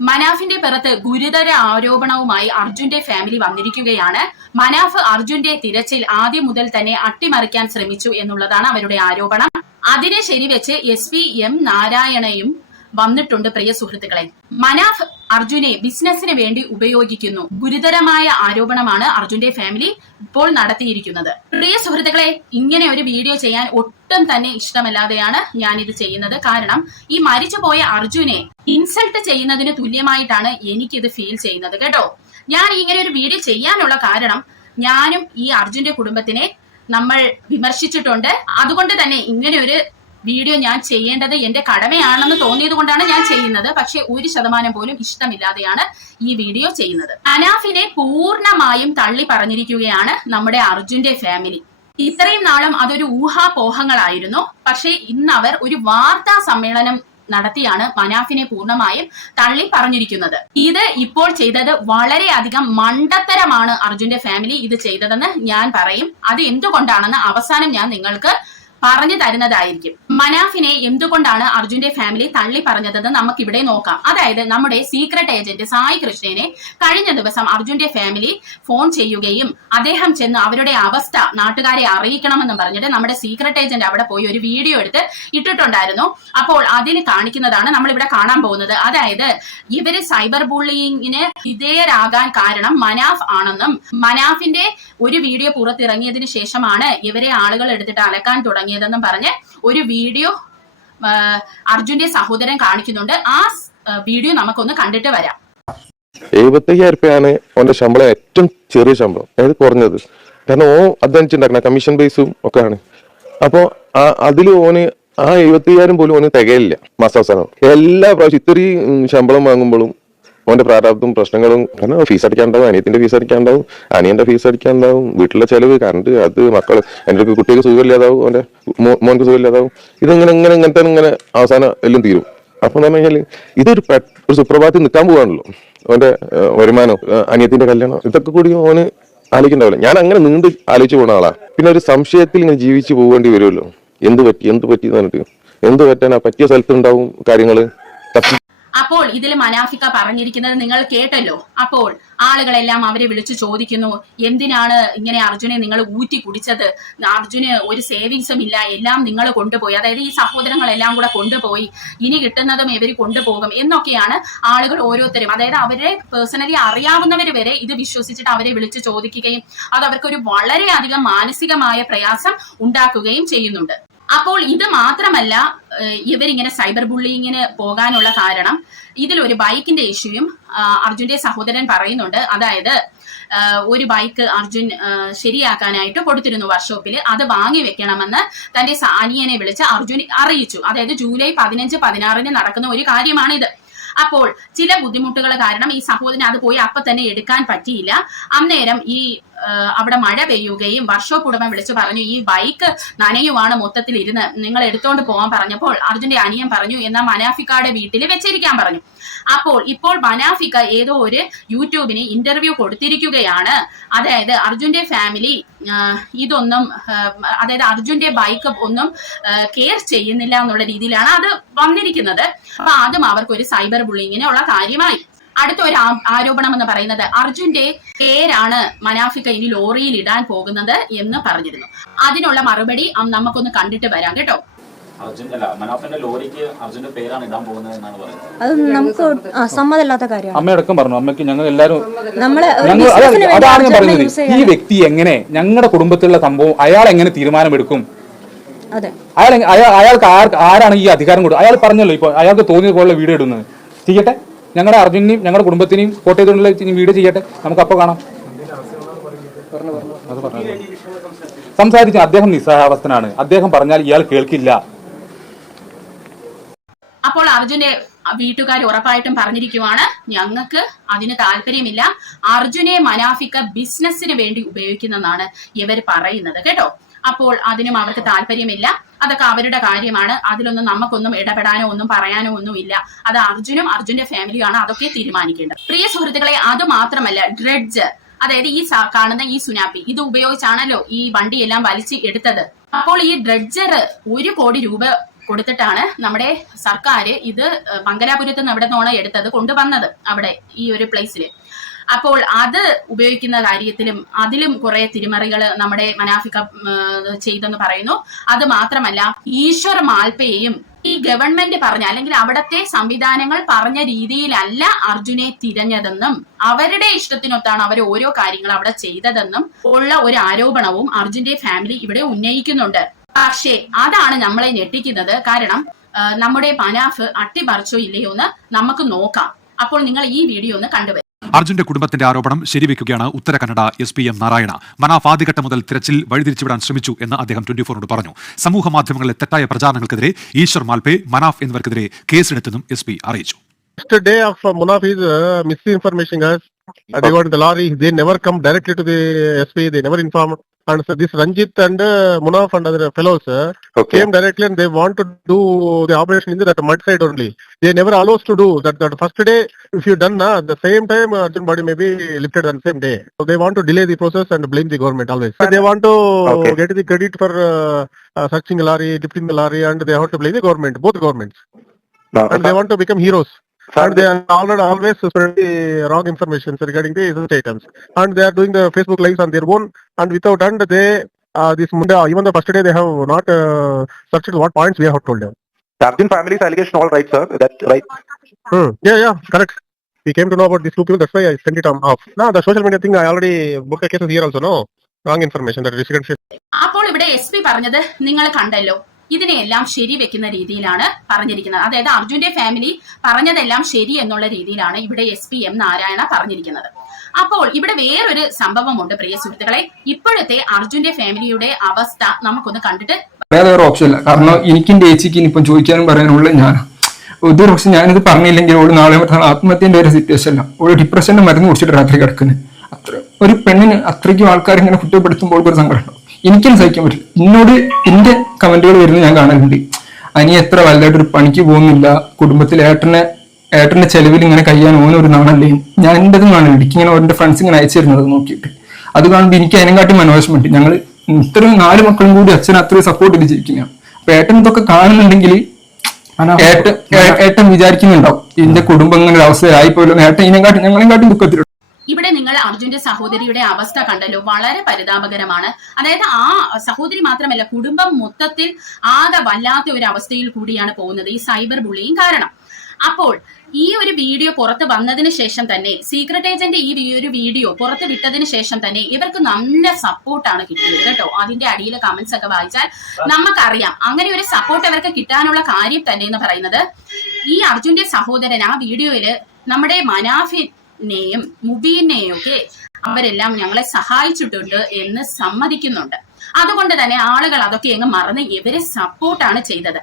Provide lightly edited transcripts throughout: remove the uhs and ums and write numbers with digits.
മനാഫിന്റെ പുറത്ത് ഗുരുതര ആരോപണവുമായി അർജുന്റെ ഫാമിലി വന്നിരിക്കുകയാണ്. മനാഫ് അർജുന്റെ തിരച്ചിൽ ആദ്യം മുതൽ തന്നെ അട്ടിമറിക്കാൻ ശ്രമിച്ചു എന്നുള്ളതാണ് അവരുടെ ആരോപണം. അതിനെ ശരിവെച്ച് SP-M നാരായണയും വന്നിട്ടുണ്ട്. പ്രിയ സുഹൃത്തുക്കളെ, മനാഫ് അർജുനെ ബിസിനസിന് വേണ്ടി ഉപയോഗിക്കുന്നു. ഗുരുതരമായ ആരോപണമാണ് അർജുന്റെ ഫാമിലി ഇപ്പോൾ നടത്തിയിരിക്കുന്നത്. പ്രിയ സുഹൃത്തുക്കളെ, ഇങ്ങനെ ഒരു വീഡിയോ ചെയ്യാൻ ഒട്ടും തന്നെ ഇഷ്ടമല്ലാതെയാണ് ഞാനിത് ചെയ്യുന്നത്. കാരണം ഈ മരിച്ചുപോയ അർജുനെ ഇൻസൾട്ട് ചെയ്യുന്നതിന് തുല്യമായിട്ടാണ് എനിക്കിത് ഫീൽ ചെയ്യുന്നത് കേട്ടോ. ഞാൻ ഇങ്ങനെ ഒരു വീഡിയോ ചെയ്യാനുള്ള കാരണം, ഞാനും ഈ അർജുന്റെ കുടുംബത്തിനെ നമ്മൾ വിമർശിച്ചിട്ടുണ്ട്. അതുകൊണ്ട് തന്നെ ഇങ്ങനെ ഒരു വീഡിയോ ഞാൻ ചെയ്യേണ്ടത് എന്റെ കടമയാണെന്ന് തോന്നിയത് കൊണ്ടാണ് ഞാൻ ചെയ്യുന്നത്. പക്ഷെ 1% പോലും ഇഷ്ടമില്ലാതെയാണ് ഈ വീഡിയോ ചെയ്യുന്നത്. മനാഫിനെ പൂർണ്ണമായും തള്ളി പറഞ്ഞിരിക്കുകയാണ് നമ്മുടെ അർജുന്റെ ഫാമിലി. ഇത്രയും നാളും അതൊരു ഊഹാപോഹങ്ങളായിരുന്നു. പക്ഷെ ഇന്ന് അവർ ഒരു വാർത്താ സമ്മേളനം നടത്തിയാണ് മനാഫിനെ പൂർണ്ണമായും തള്ളി പറഞ്ഞിരിക്കുന്നത്. ഇത് ഇപ്പോൾ ചെയ്തത് വളരെയധികം മണ്ടത്തരമാണ് അർജുന്റെ ഫാമിലി ഇത് ചെയ്തതെന്ന് ഞാൻ പറയും. അത് എന്തുകൊണ്ടാണെന്ന് അവസാനം ഞാൻ നിങ്ങൾക്ക് പറഞ്ഞു തരുന്നതായിരിക്കും. മനാഫിനെ എന്തുകൊണ്ടാണ് അർജുന്റെ ഫാമിലി തള്ളി പറഞ്ഞതെന്ന് നമുക്കിവിടെ നോക്കാം. അതായത് നമ്മുടെ സീക്രട്ട് ഏജന്റ് സായി കൃഷ്ണനെ കഴിഞ്ഞ ദിവസം അർജുന്റെ ഫാമിലി ഫോൺ ചെയ്യുകയും അദ്ദേഹം ചെന്ന് അവരുടെ അവസ്ഥ നാട്ടുകാരെ അറിയിക്കണമെന്ന് പറഞ്ഞിട്ട് നമ്മുടെ സീക്രട്ട് ഏജന്റ് അവിടെ പോയി ഒരു വീഡിയോ എടുത്ത് ഇട്ടിട്ടുണ്ടായിരുന്നു. അപ്പോൾ അതിൽ കാണിക്കുന്നതാണ് നമ്മളിവിടെ കാണാൻ പോകുന്നത്. അതായത് ഇവര് സൈബർ ബുള്ളിങ്ങിന് വിധേയരാകാൻ കാരണം മനാഫ് ആണെന്നും മനാഫിന്റെ ഒരു വീഡിയോ പുറത്തിറങ്ങിയതിനു ശേഷമാണ് ഇവരെ ആളുകൾ എടുത്തിട്ട് അലക്കാൻ തുടങ്ങിയതെന്നും പറഞ്ഞ് ഒരു വീഡിയോ അർജുന്റെ സഹോദരൻ കാണിക്കുന്നുണ്ട്. ആ വീഡിയോ നമുക്കൊന്ന് കണ്ടിട്ട് വരാം. 75,000 രൂപയാണ് ഓന്റെ ശമ്പളം, ഏറ്റവും ചെറിയ ശമ്പളം, അതായത് കുറഞ്ഞത്. കാരണം അധ്വാനിച്ചുണ്ടാക്കുന്ന കമ്മീഷൻ ബേസും ഒക്കെ ആണ്. അപ്പൊ അതിൽ ഓന് ആ 75,000 പോലും ഓന് തികയില്ല മാസാവസാനം. എല്ലാ പ്രാവശ്യം ഇത്രയും ശമ്പളം വാങ്ങുമ്പോഴും ഓന്റെ പ്രാരാബ്ദവും പ്രശ്നങ്ങളും, കാരണം ഫീസ് അടിക്കാണ്ടാവും, അനിയത്തിന്റെ ഫീസ് അടിക്കാണ്ടാവും, അനിയന്റെ ഫീസ് അടിക്കാണ്ടാവും, വീട്ടിലെ ചെലവ്, കറണ്ട്, അത് മക്കള്, എന്റെ കുട്ടിക്ക് സുഖമില്ലാതാവും, ഓന്റെ മോനക്ക് സുഖമില്ലാതാവും. ഇങ്ങനെ അവസാനം എല്ലാം തീരും. അപ്പൊ എന്ന് പറഞ്ഞാല് ഇതൊരു സുപ്രഭാതത്തിൽ നിൽക്കാൻ പോവാണല്ലോ. ഓന്റെ വരുമാനം, അനിയത്തിന്റെ കല്യാണം, ഇതൊക്കെ കൂടി ഓന് ആലോചിക്കണ്ടാവില്ല. ഞാൻ അങ്ങനെ നീണ്ട് ആലോചിച്ച് പോണ ആളാ. പിന്നെ ഒരു സംശയത്തിൽ ഇങ്ങനെ ജീവിച്ചു പോകേണ്ടി വരുമല്ലോ. എന്ത് പറ്റി എന്ന് പറഞ്ഞിട്ട് എന്ത് പറ്റാൻ പറ്റിയ സ്ഥലത്തുണ്ടാവും കാര്യങ്ങള്. അപ്പോൾ ഇതിൽ മനാഫിക്ക പറഞ്ഞിരിക്കുന്നത് നിങ്ങൾ കേട്ടല്ലോ. അപ്പോൾ ആളുകളെല്ലാം അവരെ വിളിച്ചു ചോദിക്കുന്നു, എന്തിനാണ് ഇങ്ങനെ അർജുനെ നിങ്ങൾ ഊറ്റി കുടിച്ചത്? അർജുന് ഒരു സേവിങ്സും ഇല്ല, എല്ലാം നിങ്ങൾ കൊണ്ടുപോയി, അതായത് ഈ സഹോദരങ്ങളെല്ലാം കൂടെ കൊണ്ടുപോയി, ഇനി കിട്ടുന്നതും ഇവർ കൊണ്ടുപോകും എന്നൊക്കെയാണ് ആളുകൾ ഓരോരുത്തരും, അതായത് അവരെ പേഴ്സണലി അറിയാവുന്നവർ വരെ ഇത് വിശ്വസിച്ചിട്ട് അവരെ വിളിച്ചു ചോദിക്കുകയും അത് അവർക്കൊരു വളരെയധികം മാനസികമായ പ്രയാസം ഉണ്ടാക്കുകയും ചെയ്യുന്നുണ്ട്. അപ്പോൾ ഇത് മാത്രമല്ല, ഇവരിങ്ങനെ സൈബർ ബുള്ളിങ്ങിന് പോകാനുള്ള കാരണം ഇതിലൊരു ബൈക്കിന്റെ ഇഷ്യൂയും അർജുന്റെ സഹോദരൻ പറയുന്നുണ്ട്. അതായത് ഒരു ബൈക്ക് അർജുൻ ശരിയാക്കാനായിട്ട് കൊടുത്തിരുന്നു വർക്ക്ഷോപ്പിൽ. അത് വാങ്ങി വെക്കണമെന്ന് തന്റെ അനിയനെ വിളിച്ച് അർജുൻ അറിയിച്ചു. അതായത് ജൂലൈ 15, 16 നടക്കുന്ന ഒരു കാര്യമാണിത്. അപ്പോൾ ചില ബുദ്ധിമുട്ടുകൾ കാരണം ഈ സഹോദരൻ അത് പോയി അപ്പൊ തന്നെ എടുക്കാൻ പറ്റിയില്ല. അന്നേരം ഈ അവിടെ മഴ പെയ്യുകയും വർക്ക്ഷോപ്പ് ഉടമ വിളിച്ചു പറഞ്ഞു, ഈ ബൈക്ക് നനയുവാണ്, മൊത്തത്തിൽ ഇരുന്ന് നിങ്ങൾ എടുത്തോണ്ട് പോകാൻ പറഞ്ഞപ്പോൾ അർജുന്റെ അനിയൻ പറഞ്ഞു, എന്നാൽ മനാഫിക്കയുടെ വീട്ടിൽ വെച്ചിരിക്കാൻ പറഞ്ഞു. അപ്പോൾ ഇപ്പോൾ മനാഫിക്ക ഏതോ ഒരു യൂട്യൂബിന് ഇന്റർവ്യൂ കൊടുത്തിരിക്കുകയാണ്. അതായത് അർജുന്റെ ഫാമിലി ഇതൊന്നും, അതായത് അർജുന്റെ ബൈക്ക് ഒന്നും കെയർ ചെയ്യുന്നില്ല എന്നുള്ള രീതിയിലാണ് അത് വന്നിരിക്കുന്നത്. അപ്പൊ അതും അവർക്കൊരു സൈബർ ബുള്ളിങ്ങിനുള്ള കാര്യമായി. അടുത്ത ഒരു ആരോപണം എന്ന് പറയുന്നത് അർജുന്റെ പേരാണ് മനാഫിക്ക ഇനി ലോറിയിൽ ഇടാൻ പോകുന്നത് എന്ന് പറഞ്ഞിരുന്നു. അതിനുള്ള മറുപടി നമുക്കൊന്ന് കണ്ടിട്ട് വരാം കേട്ടോ. അത് നമുക്ക് സമ്മതമില്ലാത്ത കാര്യമാണ്. അമ്മയടക്കം പറഞ്ഞു, അമ്മയ്ക്ക് ഞങ്ങൾ എല്ലാവരും അതാണ് ഞാൻ പറയുന്നത്. ഈ വ്യക്തി എങ്ങനെ, ഞങ്ങളുടെ കുടുംബത്തിലുള്ള സംഭവം അയാൾ എങ്ങനെ തീരുമാനമെടുക്കും? അയാൾക്ക് ആരാണ് ഈ അധികാരം കൊടുക്കുക? അയാൾ പറഞ്ഞല്ലോ, ഇപ്പൊ അയാൾക്ക് തോന്നിയത് പോലുള്ള വീഡിയോ ഇടുന്നത്. ചെയ്യട്ടെ, ഞങ്ങളുടെ അർജുനെയും ഞങ്ങളുടെ കുടുംബത്തിനെയും കോട്ടയത്ത് കൊണ്ടുള്ള വീഡിയോ ചെയ്യട്ടെ, നമുക്ക് അപ്പൊ കാണാം. അത് പറഞ്ഞു സംസാരിച്ച അദ്ദേഹം നിസ്സഹാവസ്ഥനാണ്. അദ്ദേഹം പറഞ്ഞാൽ ഇയാൾ കേൾക്കില്ല. അപ്പോൾ അർജുന്റെ വീട്ടുകാർ ഉറപ്പായിട്ടും പറഞ്ഞിരിക്കുവാണ്, ഞങ്ങൾക്ക് അതിന് താല്പര്യമില്ല, അർജുനെ മനാഫിക്ക ബിസിനസ്സിന് വേണ്ടി ഉപയോഗിക്കുന്നതാണ് ഇവർ പറയുന്നത് കേട്ടോ. അപ്പോൾ അതിനും അവർക്ക് താല്പര്യമില്ല. അതൊക്കെ അവരുടെ കാര്യമാണ്. അതിലൊന്നും നമുക്കൊന്നും ഇടപെടാനോ ഒന്നും പറയാനോ ഒന്നും ഇല്ല. അത് അർജുനും അർജുന്റെ ഫാമിലിയാണ് അതൊക്കെ തീരുമാനിക്കേണ്ടത്. പ്രിയ സുഹൃത്തുക്കളെ, അത് മാത്രമല്ല, ഡ്രഡ്ജ്, അതായത് ഈ കാണുന്ന ഈ സുനാപ്പി, ഇത് ഉപയോഗിച്ചാണല്ലോ ഈ വണ്ടിയെല്ലാം വലിച്ച് എടുത്തത്. അപ്പോൾ ഈ ഡ്രഡ്ജർ 1 കോടി രൂപ കൊടുത്തിട്ടാണ് നമ്മുടെ സർക്കാർ ഇത് മംഗലാപുരത്ത് നിന്ന് എവിടെ നിന്നാണ് എടുത്തത് കൊണ്ടുവന്നത് അവിടെ ഈ ഒരു പ്ലേസിൽ. അപ്പോൾ അത് ഉപയോഗിക്കുന്ന കാര്യത്തിലും അതിലും കുറെ തിരിമറികൾ നമ്മുടെ മനാഫിക്ക ചെയ്തെന്ന് പറയുന്നു. അത് മാത്രമല്ല, ഈശ്വർ മാൽപ്പയെയും ഈ ഗവൺമെന്റ് പറഞ്ഞ അല്ലെങ്കിൽ അവിടത്തെ സംവിധാനങ്ങൾ പറഞ്ഞ രീതിയിലല്ല അർജുനെ തിരഞ്ഞതെന്നും അവരുടെ ഇഷ്ടത്തിനൊത്താണ് അവർ ഓരോ കാര്യങ്ങൾ അവിടെ ചെയ്തതെന്നും ഉള്ള ഒരു ആരോപണവും അർജുന്റെ ഫാമിലി ഇവിടെ ഉന്നയിക്കുന്നുണ്ട്. പക്ഷേ അതാണ് നമ്മളെ ഞെട്ടിക്കുന്നത്. കാരണം നമ്മുടെ മനാഫ് അട്ടിമറിച്ചോ ഇല്ലയോ എന്ന് നമുക്ക് നോക്കാം. അപ്പോൾ നിങ്ങൾ ഈ വീഡിയോ ഒന്ന് കണ്ടുവരും. അർജുന്റെ കുടുംബത്തിന്റെ ആരോപണം ശരിവെക്കുകയാണ് ഉത്തര കന്നഡ SP M നാരായണ. മനാഫ് ആദ്യഘട്ടം മുതൽ തിരച്ചിൽ വഴിതിരിച്ചുവിടാൻ ശ്രമിച്ചു എന്ന് അദ്ദേഹം 24നോട് പറഞ്ഞു. സമൂഹ മാധ്യമങ്ങളിലെ തെറ്റായ പ്രചാരണങ്ങൾക്കെതിരെ ഈശ്വർ മാൽപെ, മനാഫ് എന്നിവർക്കെതിരെ കേസെടുത്തെന്നും SP അറിയിച്ചു. Yesterday of Munaf is misinformation, guys. They got the lorry. They never come directly to the SP. They never inform. And so this Ranjit and Munaf and other fellows came directly and they want to do the operation in that mud side only. They never allow us to do that. That first day, if you done at the same time, Arjun body may be lifted on the same day. So they want to delay the process and blame the government always. They want to get the credit for searching the lorry, lifting the lorry, and they have to blame the government, both governments. And they want to become heroes. And they are always spreading wrong information regarding the items. And they are doing the Facebook lives on their own and without, and they, this Munda, even the first day they have not searched what points we have told them. Arjun family's allegation, all right, sir. That's right. Yeah, correct. We came to know about these two people, that's why I sent it off. Now, the social media thing, I already booked a cases here also, no? Wrong information that is secret. അപ്പോൾ ഇവിടെ SP പറഞ്ഞത് നിങ്ങൾ കണ്ടല്ലോ. ഇതിനെല്ലാം ശരിവെക്കുന്ന രീതിയിലാണ് പറഞ്ഞിരിക്കുന്നത്. അതായത് അർജുന്റെ ഫാമിലി പറഞ്ഞതെല്ലാം ശരി എന്നുള്ള രീതിയിലാണ് ഇവിടെ SP M നാരായണ പറഞ്ഞിരിക്കുന്നത്. അപ്പോൾ ഇവിടെ വേറൊരു സംഭവമുണ്ട് പ്രിയ സുഹൃത്തുക്കളെ. ഇപ്പോഴത്തെ അർജുന്റെ ഫാമിലിയുടെ അവസ്ഥ നമുക്കൊന്ന് കണ്ടിട്ട് വേറെ ഓപ്ഷൻ ഇല്ല. കാരണം എനിക്കും ചേച്ചിക്ക് ഇനിയിപ്പം ചോദിക്കാനും പറയാനുള്ള ഞാൻ ഒരു പക്ഷെ ഞാനിത് പറഞ്ഞില്ലെങ്കിൽ ഓള് നാളെ ആത്മഹത്യന്റെ ഒരു സിറ്റുവേഷൻ അല്ല, ഒരു ഡിപ്രഷന്റെ മരുന്ന് കുടിച്ചിട്ട് രാത്രി കിടക്കുന്നത്. അത്ര ഒരു പെണ്ണിന് അത്രയ്ക്കും ആൾക്കാർ ഇങ്ങനെ കുറ്റപ്പെടുത്തുമ്പോൾ ഒരു സങ്കടം ഉണ്ടാവും. എനിക്കും സഹിക്കാൻ പറ്റില്ല. എന്നോട് എന്റെ കമന്റുകൾ വരുന്നത് ഞാൻ കാണലുണ്ട്. അനി എത്ര വലുതായിട്ടൊരു പണിക്ക് പോകുന്നില്ല, കുടുംബത്തിൽ ഏട്ടന്റെ ചെലവിൽ ഇങ്ങനെ കഴിയാൻ ഓനൊരു നാണല്ലേ. ഞാൻ എന്റെതും കാണലുണ്ട്. ഇങ്ങനെ ഓരോ ഫ്രണ്ട്സ് ഇങ്ങനെ അയച്ചു തരുന്നത് നോക്കിയിട്ട് അത് കാണുമ്പോൾ എനിക്ക് അതിനെക്കാട്ടി മനോവശമുണ്ട്. ഞങ്ങൾ ഇത്രയും 4 മക്കളും കൂടി അച്ഛൻ അത്രയും സപ്പോർട്ട് ചെയ്ത് ജീവിക്കുന്ന. അപ്പൊ ഏട്ടൻ ഇതൊക്കെ കാണുന്നുണ്ടെങ്കിൽ ഏട്ടൻ വിചാരിക്കുന്നുണ്ടാവും എന്റെ കുടുംബം ഇങ്ങനെ ഒരു അവസ്ഥയായിപ്പോലും ഏട്ടൻ ഇതിനെക്കാട്ടി ഞങ്ങളെക്കാട്ടും ദുഃഖത്തിലുണ്ട്. ഇവിടെ നിങ്ങൾ അർജുന്റെ സഹോദരിയുടെ അവസ്ഥ കണ്ടല്ലോ, വളരെ പരിതാപകരമാണ്. അതായത് ആ സഹോദരി മാത്രമല്ല, കുടുംബം മൊത്തത്തിൽ ആകെ വല്ലാത്ത ഒരു അവസ്ഥയിൽ കൂടിയാണ് പോകുന്നത് ഈ സൈബർ ബുള്ളിങ് കാരണം. അപ്പോൾ ഈ ഒരു വീഡിയോ പുറത്ത് വന്നതിന് ശേഷം തന്നെ, സീക്രട്ട് ഏജന്റ് ഈ ഒരു വീഡിയോ പുറത്ത് വിട്ടതിന് ശേഷം തന്നെ ഇവർക്ക് നല്ല സപ്പോർട്ടാണ് കിട്ടിയത് കേട്ടോ. അതിന്റെ അടിയിലെ കമന്റ്സ് ഒക്കെ വായിച്ചാൽ നമുക്കറിയാം അങ്ങനെ ഒരു സപ്പോർട്ട് അവർക്ക് കിട്ടാനുള്ള കാര്യം തന്നെ എന്ന് പറയുന്നത്, ഈ അർജുന്റെ സഹോദരൻ ആ വീഡിയോയില് നമ്മുടെ മനാഫിനെയും മുബീനെയും ഒക്കെ അവരെല്ലാം ഞങ്ങളെ സഹായിച്ചിട്ടുണ്ട് എന്ന് സമ്മതിക്കുന്നുണ്ട്. അതുകൊണ്ട് തന്നെ ആളുകൾ അതൊക്കെ അങ്ങ് മറന്ന് ഇവരെ സപ്പോർട്ടാണ് ചെയ്തത്.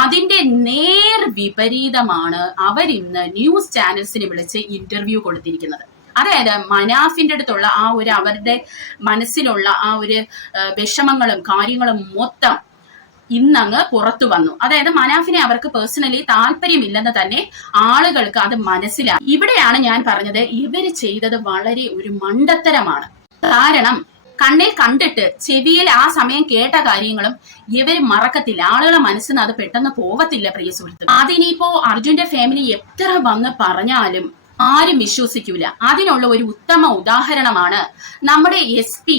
അതിന്റെ നേർ വിപരീതമാണ് അവരിന്ന് ന്യൂസ് ചാനൽസിന് വിളിച്ച് ഇന്റർവ്യൂ കൊടുത്തിരിക്കുന്നത്. അതായത് മനാഫിന്റെ അടുത്തുള്ള ആ ഒരു അവരുടെ മനസ്സിലുള്ള ആ ഒരു വിഷമങ്ങളും കാര്യങ്ങളും മൊത്തം ഇന്നങ്ങ് പുറത്തു വന്നു. അതായത് മനാഫിനെ അവർക്ക് പേഴ്സണലി താല്പര്യമില്ലെന്ന് തന്നെ ആളുകൾക്ക് അത് മനസ്സിലായി. ഇവിടെയാണ് ഞാൻ പറഞ്ഞത് ഇവര് ചെയ്തത് വളരെ ഒരു മണ്ടത്തരമാണ്. കാരണം കണ്ണിൽ കണ്ടിട്ട് ചെവിയിൽ ആ സമയം കേട്ട കാര്യങ്ങളും ഇവര് മറക്കത്തില്ല. ആളുകളെ മനസ്സിന് അത് പെട്ടെന്ന് പോവത്തില്ല പ്രിയ സുഹൃത്തുക്കൾ. അതിനിപ്പോ അർജുന്റെ ഫാമിലി എത്ര വന്ന് പറഞ്ഞാലും ആരും വിശ്വസിക്കൂല. അതിനുള്ള ഒരു ഉത്തമ ഉദാഹരണമാണ് നമ്മുടെ SP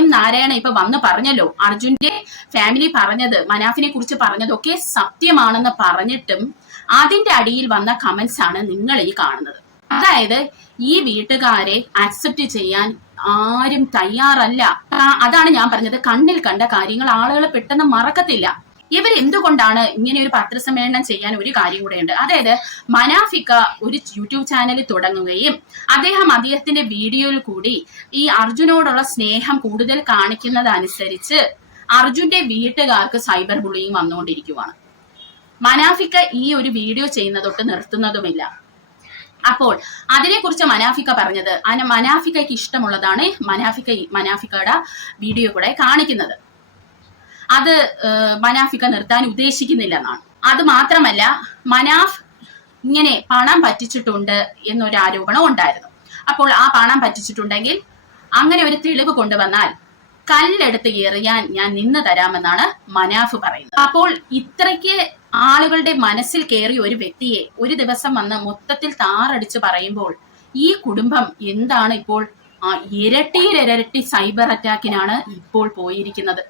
M നാരായണ ഇപ്പൊ വന്ന് പറഞ്ഞല്ലോ, അർജുന്റെ ഫാമിലി പറഞ്ഞത്, മനാഫിനെ കുറിച്ച് പറഞ്ഞതൊക്കെ സത്യമാണെന്ന് പറഞ്ഞിട്ടും അതിന്റെ അടിയിൽ വന്ന കമന്റ്സ് ആണ് നിങ്ങൾ ഈ കാണുന്നത്. അതായത് ഈ വീട്ടുകാരെ അക്സെപ്റ്റ് ചെയ്യാൻ ആരും തയ്യാറല്ല. അതാണ് ഞാൻ പറഞ്ഞത്, കണ്ണിൽ കണ്ട കാര്യങ്ങൾ ആളുകൾ പെട്ടെന്ന് മറക്കത്തില്ല. ഇവരെന്തുകൊണ്ടാണ് ഇങ്ങനെ ഒരു പത്രസമ്മേളനം ചെയ്യാൻ ഒരു കാര്യം കൂടെ ഉണ്ട്. അതായത് മനാഫിക്ക ഒരു യൂട്യൂബ് ചാനൽ തുടങ്ങുകയും അദ്ദേഹത്തിന്റെ വീഡിയോയിൽ കൂടി ഈ അർജുനോടുള്ള സ്നേഹം കൂടുതൽ കാണിക്കുന്നതനുസരിച്ച് അർജുന്റെ വീട്ടുകാർക്ക് സൈബർ ബുള്ളിങ് വന്നുകൊണ്ടിരിക്കുകയാണ്. മനാഫിക്ക ഈ ഒരു വീഡിയോ ചെയ്യുന്നതൊട്ട് നിർത്തുന്നതുമില്ല. അപ്പോൾ അതിനെക്കുറിച്ച് മനാഫിക്ക പറഞ്ഞത്, മനാഫിക്കയ്ക്ക് ഇഷ്ടമുള്ളതാണ് മനാഫിക്കയുടെ വീഡിയോ കൂടെ കാണിക്കുന്നത്. അത് മനാഫിക്ക നിർത്താൻ ഉദ്ദേശിക്കുന്നില്ല എന്നാണ്. അത് മാത്രമല്ല, മനാഫ് ഇങ്ങനെ പണം പറ്റിച്ചിട്ടുണ്ട് എന്നൊരു ആരോപണം ഉണ്ടായിരുന്നു. അപ്പോൾ ആ പണം പറ്റിച്ചിട്ടുണ്ടെങ്കിൽ അങ്ങനെ ഒരു തെളിവ് കൊണ്ടുവന്നാൽ കല്ലെടുത്ത് എറിയാൻ ഞാൻ നിന്ന് തരാമെന്നാണ് മനാഫ് പറയുന്നത്. അപ്പോൾ ഇത്രയ്ക്ക് ആളുകളുടെ മനസ്സിൽ കയറിയ ഒരു വ്യക്തിയെ ഒരു ദിവസം വന്ന് മൊത്തത്തിൽ താറടിച്ച് പറയുമ്പോൾ ഈ കുടുംബം എന്താണ് ഇപ്പോൾ ഇരട്ടിയിരട്ടി സൈബർ അറ്റാക്കിനാണ് ഇപ്പോൾ പോയിരിക്കുന്നത്.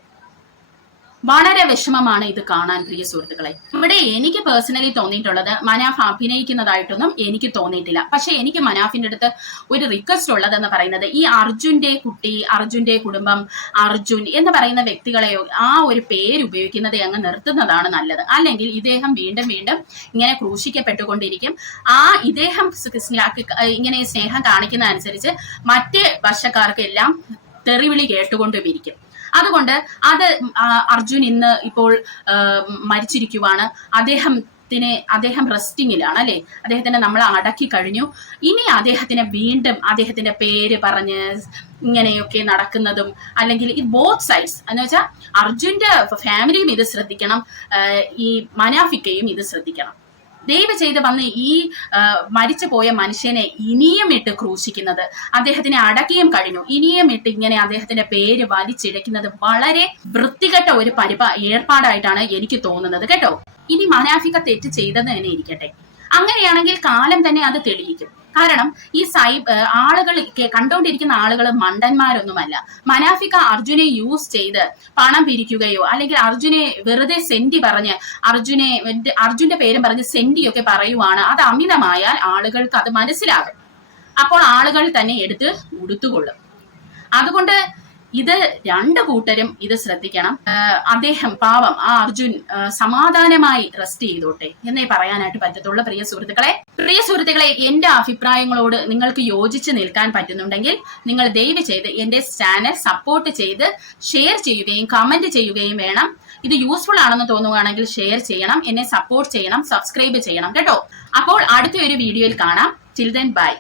വളരെ വിഷമമാണ് ഇത് കാണാൻ, പ്രിയ സുഹൃത്തുക്കളെ. ഇവിടെ എനിക്ക് പേഴ്സണലി തോന്നിയിട്ടുള്ളത് മനാഫ് അഭിനയിക്കുന്നതായിട്ടൊന്നും എനിക്ക് തോന്നിയിട്ടില്ല. പക്ഷെ എനിക്ക് മനാഫിന്റെ അടുത്ത് ഒരു റിക്വസ്റ്റ് ഉള്ളതെന്ന് പറയുന്നത്, ഈ അർജുന്റെ കുട്ടി, അർജുന്റെ കുടുംബം, അർജുൻ എന്ന് പറയുന്ന വ്യക്തികളെ ആ ഒരു പേര് ഉപയോഗിക്കുന്നത് അങ്ങ് നിർത്തുന്നതാണ് നല്ലത്. അല്ലെങ്കിൽ ഇദ്ദേഹം വീണ്ടും വീണ്ടും ഇങ്ങനെ ക്രൂശിക്കപ്പെട്ടുകൊണ്ടിരിക്കും. ഇദ്ദേഹം ഇങ്ങനെ സ്നേഹം കാണിക്കുന്ന അനുസരിച്ച് മറ്റ് വശക്കാർക്കെല്ലാം തെറിവിളി കേട്ടുകൊണ്ടുമിരിക്കും. അതുകൊണ്ട് അർജുൻ ഇന്ന് ഇപ്പോൾ മരിച്ചിരിക്കുവാണ്. അദ്ദേഹം റെസ്റ്റിങ്ങിലാണ് അല്ലെ. അദ്ദേഹത്തിനെ നമ്മൾ അടക്കി കഴിഞ്ഞു. ഇനി അദ്ദേഹത്തിന് വീണ്ടും അദ്ദേഹത്തിന്റെ പേര് പറഞ്ഞ് ഇങ്ങനെയൊക്കെ നടക്കുന്നതും, അല്ലെങ്കിൽ ഈ ബോത്ത് സൈഡ്സ് എന്ന് വെച്ചാൽ അർജുന്റെ ഫാമിലിയും ഇത് ശ്രദ്ധിക്കണം, ഈ മനാഫിക്കയും ഇത് ശ്രദ്ധിക്കണം. ദയവ് ചെയ്ത് വന്ന് ഈ മരിച്ചു പോയ മനുഷ്യനെ ഇനിയും ഇട്ട് ക്രൂശിക്കുന്നത്, അദ്ദേഹത്തിനെ അടക്കിയും കഴിഞ്ഞു, ഇനിയും ഇട്ട് ഇങ്ങനെ അദ്ദേഹത്തിന്റെ പേര് വലിച്ചിഴക്കുന്നത് വളരെ വൃത്തികെട്ട ഒരു ഏർപ്പാടായിട്ടാണ് എനിക്ക് തോന്നുന്നത് കേട്ടോ. ഇനി മനാഫിക്ക തെറ്റ് ചെയ്തെന്ന് തന്നെ ഇരിക്കട്ടെ, അങ്ങനെയാണെങ്കിൽ കാലം തന്നെ അത് തെളിയിക്കും. കാരണം ഈ ആളുകൾ കണ്ടുകൊണ്ടിരിക്കുന്ന ആളുകൾ മണ്ടന്മാരൊന്നുമല്ല. മനാഫിക്ക അർജുനെ യൂസ് ചെയ്ത് പണം പിരിക്കുകയോ അല്ലെങ്കിൽ അർജുനെ വെറുതെ സെന്റി പറഞ്ഞ് അർജുന്റെ പേരും പറഞ്ഞ് സെന്റിയൊക്കെ പറയുവാണ്. അത് അമിതമായാൽ ആളുകൾക്ക് അത് മനസ്സിലാകും. അപ്പോൾ ആളുകൾ തന്നെ എടുത്ത് ഉടുത്തുകൊള്ളും. അതുകൊണ്ട് ഇത് രണ്ടു കൂട്ടരും ഇത് ശ്രദ്ധിക്കണം. അദ്ദേഹം പാവം അർജുൻ സമാധാനമായി റെസ്റ്റ് ചെയ്തോട്ടെ എന്നേ പറയാനായിട്ട് പറ്റത്തുള്ളൂ. പ്രിയ സുഹൃത്തുക്കളെ, എന്റെ അഭിപ്രായങ്ങളോട് നിങ്ങൾക്ക് യോജിച്ച് നിൽക്കാൻ പറ്റുന്നുണ്ടെങ്കിൽ നിങ്ങൾ ദയവ് ചെയ്ത് എന്റെ ചാനൽ സപ്പോർട്ട് ചെയ്ത് ഷെയർ ചെയ്യുകയും കമന്റ് ചെയ്യുകയും വേണം. ഇത് യൂസ്ഫുൾ ആണെന്ന് തോന്നുകയാണെങ്കിൽ ഷെയർ ചെയ്യണം, എന്നെ സപ്പോർട്ട് ചെയ്യണം, സബ്സ്ക്രൈബ് ചെയ്യണം കേട്ടോ. അപ്പോൾ അടുത്ത ഒരു വീഡിയോയിൽ കാണാം. Till then bye.